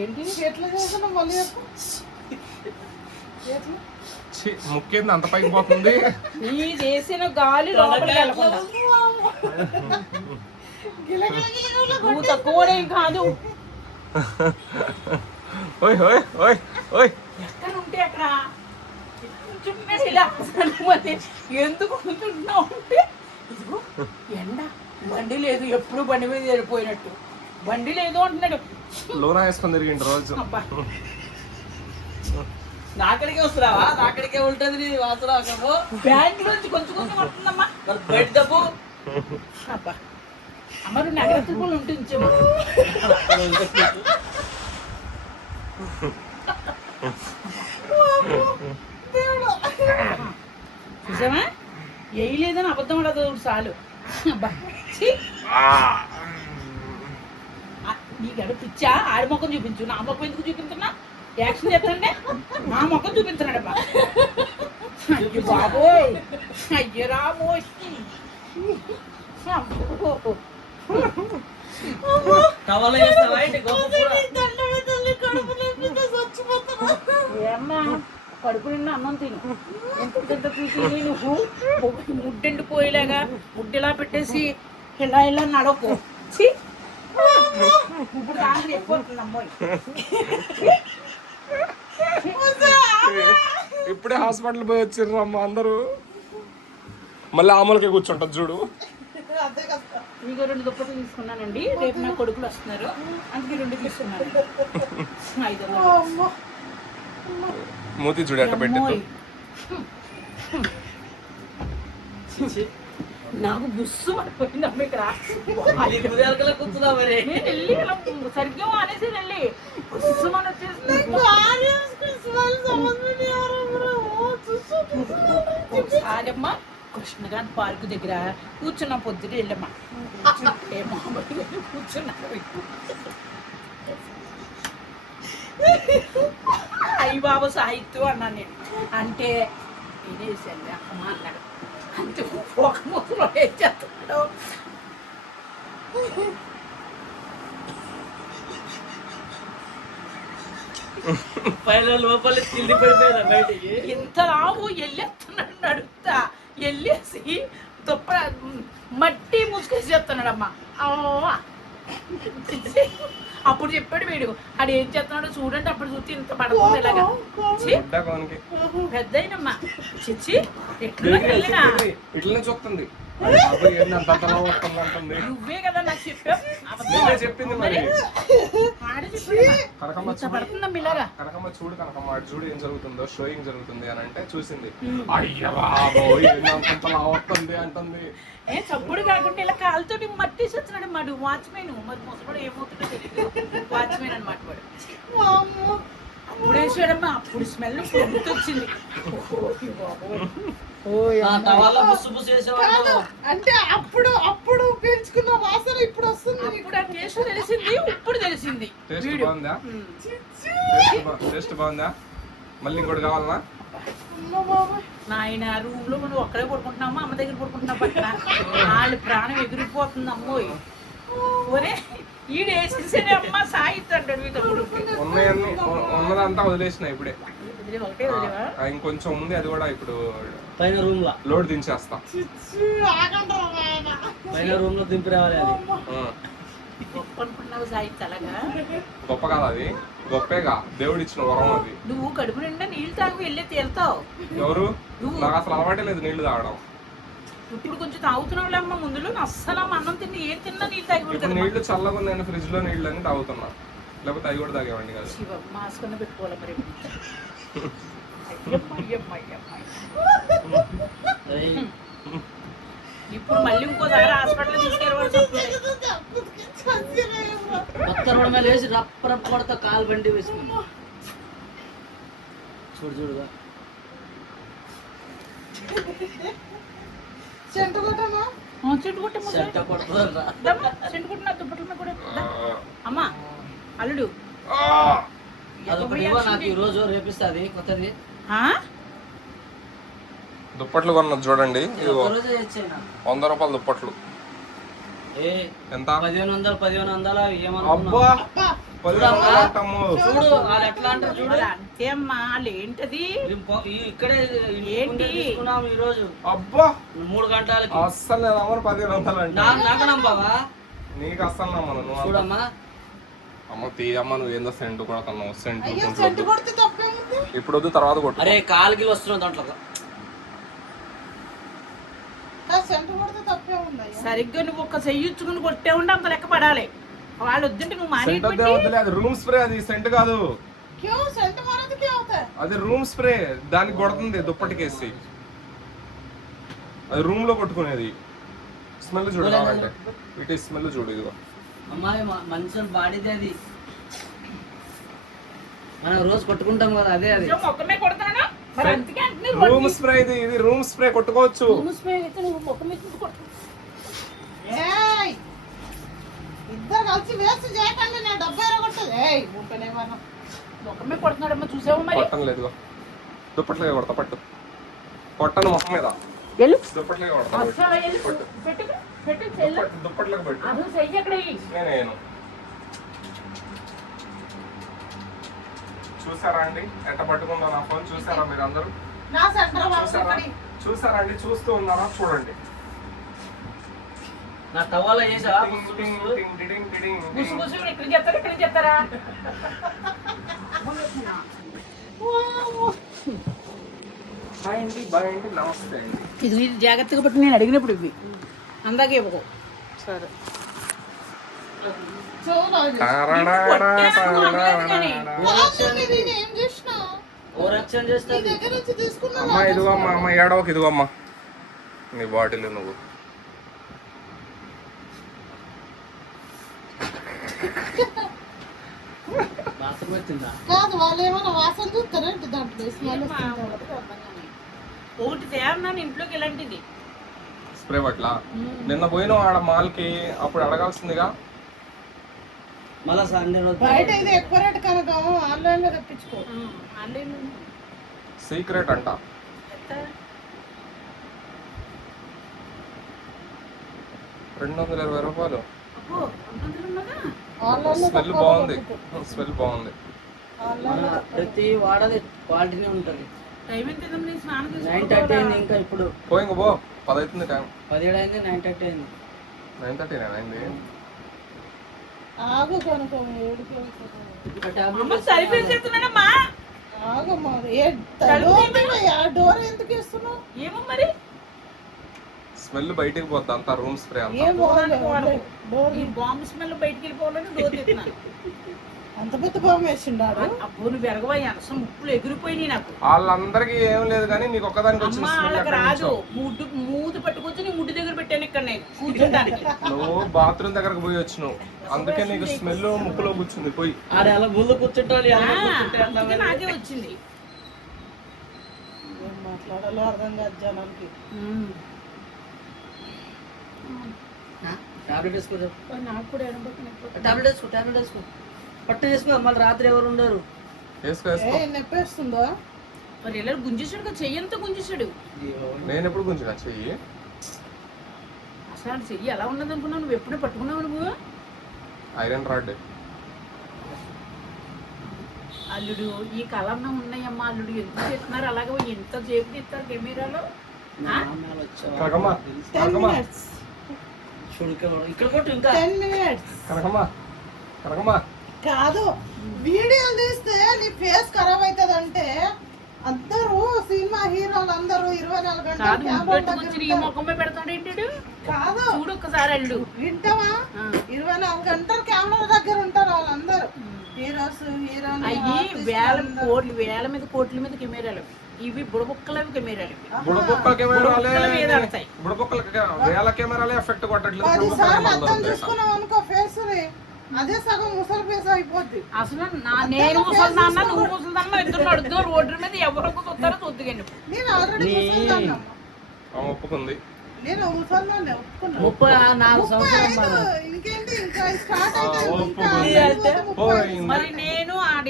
ఏంటి ఎట్లా చేస్తున్నావు మళ్ళీ ముక్కేంది అంత పైకి పోతుంది? నీ చేసిన గాలి లోపలికి వెళ్ళకుండా నువ్వు తక్కువనేం కాదు. ఓయ్ ఓయ్ ఓయ్ ఓయ్ ఎక్కడ ఉంటే అక్కడ కూర్చుంటున్నాడు ఇలా. మరి ఎందుకు కూర్చుంటున్నావు అంటే ఇదిగో ఎండ, బండి లేదు, ఎప్పుడు బండి మీద వెళ్ళిపోయినట్టు. బండి లేదు అంటున్నాడు. లోనా వేసుకొని తిరిగిండు రోజు. నాకడికే వస్తున్నావా? నాకడికే ఉంటుంది నీ వాసన. బ్యాంక్ నుంచి కొంచెం కొంచెం వస్తుందమ్మా. బయట డబ్బు అబ్బా అమ్మ నువ్వు నగరత్తులు ఉంటుంచేమో. చూసావా వేయలేదని అబద్ధం అడదు చాలు. అబ్బా నీకు ఎడ పిచ్చా? ఆడి ముఖం చూపించు, నా ముఖం ఎందుకు చూపించున్నా? యాక్షన్ చేస్తాంటే నా ముఖం చూపించున్నాడు. అబ్బా అయ్యో బాబోయ్, అయ్యో రామోయ్. ఏమ్మా కడుపు నిండా అన్నం తిను. ఎంత తిని నువ్వు ముడ్డెండిపోయేలాగా ముడ్డెలా పెట్టేసి ఇలా ఇలా నడకు. ఇప్పుడు దాంట్లో ఎక్కువ అమ్మాయి. ఇప్పుడే హాస్పిటల్ పోయి వచ్చిర్రు అమ్మ అందరూ. మళ్ళీ ఆమలకే కూర్చుంటది చూడు. మీకు 2 దుప్పట్లు తీసుకున్నానండి. రేపు నా కొడుకులు వస్తున్నారు, అందుకే 2 తీసుకున్నాను. 500. మూతి చూడు ఎట్ట పెట్టింది. నాకు బుస్సు పడిపోయిందమ్మ ఇక్కడ. కూర్చున్నా మరి నేను వెళ్ళి సరిగ్గా మానేసి వెళ్ళి బుస్సు మన వచ్చేసిందమ్మా. కృష్ణగాంధీ పార్కు దగ్గర కూర్చున్నా, పొద్దున వెళ్ళమ్మా. ఏ మామూలు కూర్చున్నా. అయ్యి బాబు సాహిత్యం అన్నాను నేను. అంటే వినేసాను అమ్మ అన్నాడు. అంతే ఒక ముసలో ఏం చేస్తున్నాడు. పైన లోపల తిండి పడిపోయిందా బయటికి? ఇంత రావు వెళ్ళేస్తున్నాడు నడుస్తా. వెళ్ళేసి దుప్ప మట్టి ముసుకేసి చేస్తున్నాడమ్మా. అప్పుడు చెప్పాడు వీడు అది ఏం చేస్తున్నాడో చూడండి. అప్పుడు చూస్తే ఇంత పడుతుంది ఇలాగా. పెద్ద అయినమ్మా చిచ్చి ఎట్లా వెళ్ళినా ఇట్లనే చూస్తుంది. నువ్వే కదా నాకు చెప్పావు. చెప్పింది మరి. పడుతుందమ్మా ఇలాగా. కనకమ్మ చూడు, కనకమ్మ అటు చూడు ఏం జరుగుతుందో, షోయింగ్ జరుగుతుంది అని అంటే చూసింది. అయ్య బాబోయ్ వస్తుంది అంటుంది. ఏ చప్పుడు కాకుండా ఇలా కాలుతోటి మట్టేసి వచ్చినాడు మాడు వాచ్మెన్. మరి ముసపడు ఏమవుతుందో తెలియదు. వాచ్మెన్ అనమాట వాడు. అప్పుడు వేసాడమ్మా. అప్పుడు స్మెల్ వచ్చింది. అంటే అప్పుడు అప్పుడు పీల్చుకున్న వాసన ఇప్పుడు వస్తుంది. ఇప్పుడు ఆ టేస్ట్ తెలిసింది, ఇప్పుడు తెలిసింది. టేస్ట్ బాగుందా? మళ్ళీ ఇంకోటి కావాలనా? నాయన రూమ్ లో మనం ఒక్కడే పడుకుంటున్నామా, అమ్మ దగ్గర పడుకుంటున్నాం. పక్కన వాళ్ళ ప్రాణం ఎగిరిపోతుంది. అమ్మోయ్ ఒరే ఈడు వేసేసేనే అమ్మ సాయిత్ అంటాడు. మీ తమ్ముడు ఉన్నదంతా వదిలేసిన ఇప్పుడే. ఒకటే వదిలేవా? ఇంకొంచెం ఉంది, అది కూడా ఇప్పుడు పైన రూమ్ లో లోడ్ దించేస్తా. పైన రూమ్ లో దింపి రావాలి. అది గొప్ప అనుకున్నావు సాయిత్. అలాగా గొప్ప కాదు, అది గొప్పేగా, దేవుడు ఇచ్చిన వరం అది. నువ్వు కడుపు నిండా నీళ్ళు తాగి వెళ్ళి తేలుతావు. ఎవరు? నాకు అసలు అలవాటే లేదు నీళ్లు తాగడం. ఇప్పుడు కొంచెం తాగుతున్నావు అమ్మ. ముందులో అస్సలు అన్నం తిని ఏం తిన్నా నీళ్ళు తాగి. నీళ్లు చల్లగా నేను ఫ్రిడ్జ్ లో నీళ్ళు అని తాగుతున్నా, లేకపోతే అవి కూడా తాగేవాడిని కాదు. మాస్క్ అన్న పెట్టుకోవాలి మరి. ఇప్పుడు మళ్ళీ ఇంకోసారి హాస్పిటల్ తీసుకెళ్ళవలసి వస్తుంది. మొత్తం రోడ్డు మీద వేసి రప్ప రప్ప కొడతా కాలు బండి వేసుకుని చూడు చూడుగా. చెంటు కొట్టమా? అమ్మా అల్లుడు నాకు ఈ రోజు రేపిస్తుంది కొత్తది. దుప్పట్లు కొన్నది చూడండి. 100 రూపాయలు దుప్పట్లు. ఎంత? 1500 ఏమన్నా 10,000 అంటాము. చూడు వాళ్ళు ఎట్లా అంటారు చూడు. మరి అంతే అమ్మా, వాళ్ళు ఏంటది ఇక్కడే ఏంటి? తీసుకున్నాం ఈ రోజు అబ్బా 3 గంటలకి. అస్సలు నేను అమ్మను 1500 అంటే నాకు నమ్మవా? నీకు అస్సలు నమ్మను నువ్వు. చూడమ్మా అమ్మ తీయమ్మ, నువ్వు ఏందో సెంటు కొడుతున్నావు. సెంటు అయ్యో కొంచెం సెంటు వద్దు. కొడితే తప్పేముంది? ఇప్పుడు వద్దు, తర్వాత కొట్టు. అరే కాలుకి వస్తున్నావు దాంట్లో. సెంటు కొడితే తప్పేముంది అయ్యా? సరిగ్గా నువ్వు ఒక్క చెయ్యించుకుని కొట్టే ఉండి అంత లెక్క పడాలి. వాళ్ళు వద్దంటే నువ్వు సెంట్ వద్దే మానేసి వద్దులే, అది రూమ్ స్ప్రే, అది సెంట్ కాదు. క్యూ సెంటు మారది క్యూ అవుతా? అది రూమ్ స్ప్రే, దానికి కొడుతుంది దుప్పటికేసి. అది రూమ్ లో కొట్టుకునేది. స్మెల్ చూడు కావాలంటే, ఇటు స్మెల్ చూడు. ఇదిగో అమ్మాయి మనుషులు బాడీదే అది. మనం రోజు కొట్టుకుంటాం కదా, అదే అది. మొక్కమే కొడతానా? మరి అందుకే అంటే రూమ్ స్ప్రే ఇది. ఇది రూమ్ స్ప్రే కొట్టుకోవచ్చు. నువ్వు మొక్క మీద కొట్టు. ఏయ్ ఇద్దరు కలిసి వేస్ట్ చేయకండి, నా డబ్బు ఎరగొట్టదు. ఏయ్ ఊపనేమన్నా మొక్కమే కొడుతున్నాడమ్మా, చూసావు మరి? కొట్టను లేదు, దుప్పట్లుగా కొడతా. పట్టు, కొట్టను మొహం మీద, వెళ్ళు. దుప్పట్లుగా కొడతా. వస్తావా? వెళ్ళు. పెట్టు పెట్టు చెల్లు. దుప్పట్లకు పెట్టు. అసలు చెయ్యి ఎక్కడ వెయ్యి. నేను చూసారా అండి ఎట్ట పట్టుకుందా నా ఫోన్? చూసారా మీరు అందరూ? నా సెంటర్ చూసారా? చూసారా అండి? చూస్తూ ఉన్నారా? చూడండి. నా టవాలా చేసావా? టింగ్ టింగ్ టింగ్ టింగ్ టింగ్ గుసు టింగ్. గుసు ఇక్కడ చేస్తారా, ఇక్కడ చేస్తారా? హాయ్ అండి, బాయ్ అండి, నమస్తే అండి. ఇది జాగ్రత్తగా పట్టు, నేను అడిగినప్పుడు ఇవి అందాక ఇవ్వకు. సరే ఏం చేసినా ఓరక్షణ నీ చేస్తుంది. దగ్గర నుంచి తీసుకున్నా అమ్మా ఇదిగో అమ్మా, అమ్మ ఏడవకు, ఇదిగో అమ్మా నీ బాటిల్. నువ్వు బాత్రూమ్ వచ్చిందా? కాదు, వాళ్ళు ఏమైనా వాసన చూస్తారేంటి దాంట్లో స్మెల్ ఒకటి తేన్నాను ఇంట్లోకి ఇలాంటిది. స్ప్రే పట్ల నిన్న పోయిన ఆడ మాల్కి, అప్పుడు అడగాల్సిందిగా. మళ్ళా సండే రోజు బయట ఇది ఎక్కువ రేటు కనుక ఆన్లైన్ లో తెప్పించుకో. ఆన్లైన్ సీక్రెట్ అంట. ఎంత? 220 రూపాయలు. అబ్బో, అంతంతలో ఉన్నదా? ఆన్లైన్ లో స్మెల్ బాగుంది, స్మెల్ బాగుంది. ఆన్లైన్ లో ప్రతి వాడది క్వాలిటీనే ఉంటుంది. టైం ఎంత అయిందమ్మా? నేను స్నానం 9:30 అయింది. ఇంకా ఇప్పుడు పోయింగ పో, 10 అవుతుంది టైం. 17 అయింది. 9:30 అయింది. 9:30 అయింది. ఆగు కనుక ఏడికి వెళ్తాను. ఇంకా టాబ్లెట్ అమ్మ సరిపేసేస్తున్నానమ్మా. ఆగమ్మా, డోర్ ఎందుకు ఇస్తున్నావు? ఏమో మరి స్మెల్ బయటికి పోద్ది అంతా, రూమ్ స్ప్రే అంతా. ఏం డోర్ ఈ బాంబు స్మెల్ బయటికి వెళ్ళిపోవాలని డోర్ తెస్తున్నాను. అంత పెద్ద బాంబు వేసిండాడు. అబ్బో నువ్వు ఎరగవయ్యా, అసలు ముప్పులు ఎగిరిపోయినాయి నాకు. వాళ్ళందరికీ ఏం లేదు కానీ నీకు ఒక్కదానికి వచ్చిన అమ్మ స్మెల్ వాళ్ళకి ఎక్కడి రాదు. నుంచో. మూతి పట్టుకొచ్చి నీ ముడ్డు దగ్గర పెట్టాను ఇక్కడ నేను కూర్చోడానికి. నువ్వు బాత్రూమ్ దగ్గరకు పోయి వచ్చినావు, అందుకే నీకు స్మెల్ ముక్కులో కూర్చుంది. పోయి ఆడ ఎలా ముందు కూర్చుంటాడు, ఎలా కూర్చుంటే అర్థం అందుకే కాదు. నాకే వచ్చింది. ఏం మాట్లాడాలో అర్థం కాదు జనానికి. టాబ్లెట్ వేసుకో. నాకు కూడా ఎడబోతున్నా. టాబ్లెట్ వేసుకో. టాబ్లెట్ వేసుకో. పట్టు వేసుకో. మళ్ళీ రాత్రి ఎవరు ఉండరు. వేసుకో వేసుకో. నొప్పేస్తుందా? మరి ఎలా గుంజేశాడు కదా, చెయ్యంతా గుంజేశాడు. నేను ఎప్పుడు గుంజినా చెయ్యి? అసలు చెయ్యి ఎలా ఉన్నది అనుకున్నావు? నువ్వు ఎప్పుడే పట్టుకున్నావు నువ్వు? Iron rod. అల్లుడు ఈ కలర్న ఉన్నాయమ్మా. అల్లుడు ఎంత చేస్తున్నారు అలాగే ఎంత సేపు తీస్తారు కెమెరాలో. కనకమ్మ, 10 కనకమ్మ, minutes. చూడు ఇక్కడ కొట్టు. ఇంకా 10 minutes. కనకమ్మ, కనకమ్మ. కాదు, వీడియోలు తీస్తే నీ ఫేస్ ఖరాబ్ అవుతుంది అంటే అందరూ సినిమా హీరోలు అందరూ 24 గంటలు కాదు కెమెరా ముగ్గట్టుకొచ్చి ఈ దగ్గర ముఖమే పెడతాడు ఏంటాడు? కాదు, చూడు ఒక్కసారి అల్లుడు. వింటావా? 24 గంటలు కెమెరా దగ్గర ఉంటారు వాళ్ళందరూ. హీరోస్, హీరోయిన్, అయ్యి వేల కోట్లు, వేల మీద కోట్ల మీద కెమెరాలు. ఇవి బుడబుక్కలవి కెమెరాలు. బుడబొక్కల కెమెరాలే, బుడబుక్కల మీద ఆడతాయి. బుడబొక్కల వేల కెమెరాలే ఎఫెక్ట్ కొట్టట్లేదు. 10 బుడబొక్కల సార్లు కెమెరాలు అర్థం ఉంటాయి. చేసుకున్నాం అనుకో ఫేస్ అదే సగం ముసలి ఫేస్ అయిపోద్ది. అసలు నేను ముసలిదాన్న, నువ్వు ముసలిదాన్న, ఇద్దరు నడుద్దాం రోడ్డు మీద. ఎవరు చూస్తారో చూద్దుగాని. నేను ఆల్రెడీ ముసలిదాన్నమ్మ. ఆమె ఒప్పుకుంది. నేను ముసలిదాన్ని ఒప్పుకున్నా. 34 సంవత్సరాలు 35 ఇంకేంటి ఇంకా స్టార్ట్ ఆ, అయితే ఇంకా ఒప్పుకుంది. 35, 30. పోయింది. మరి నేను ఆడి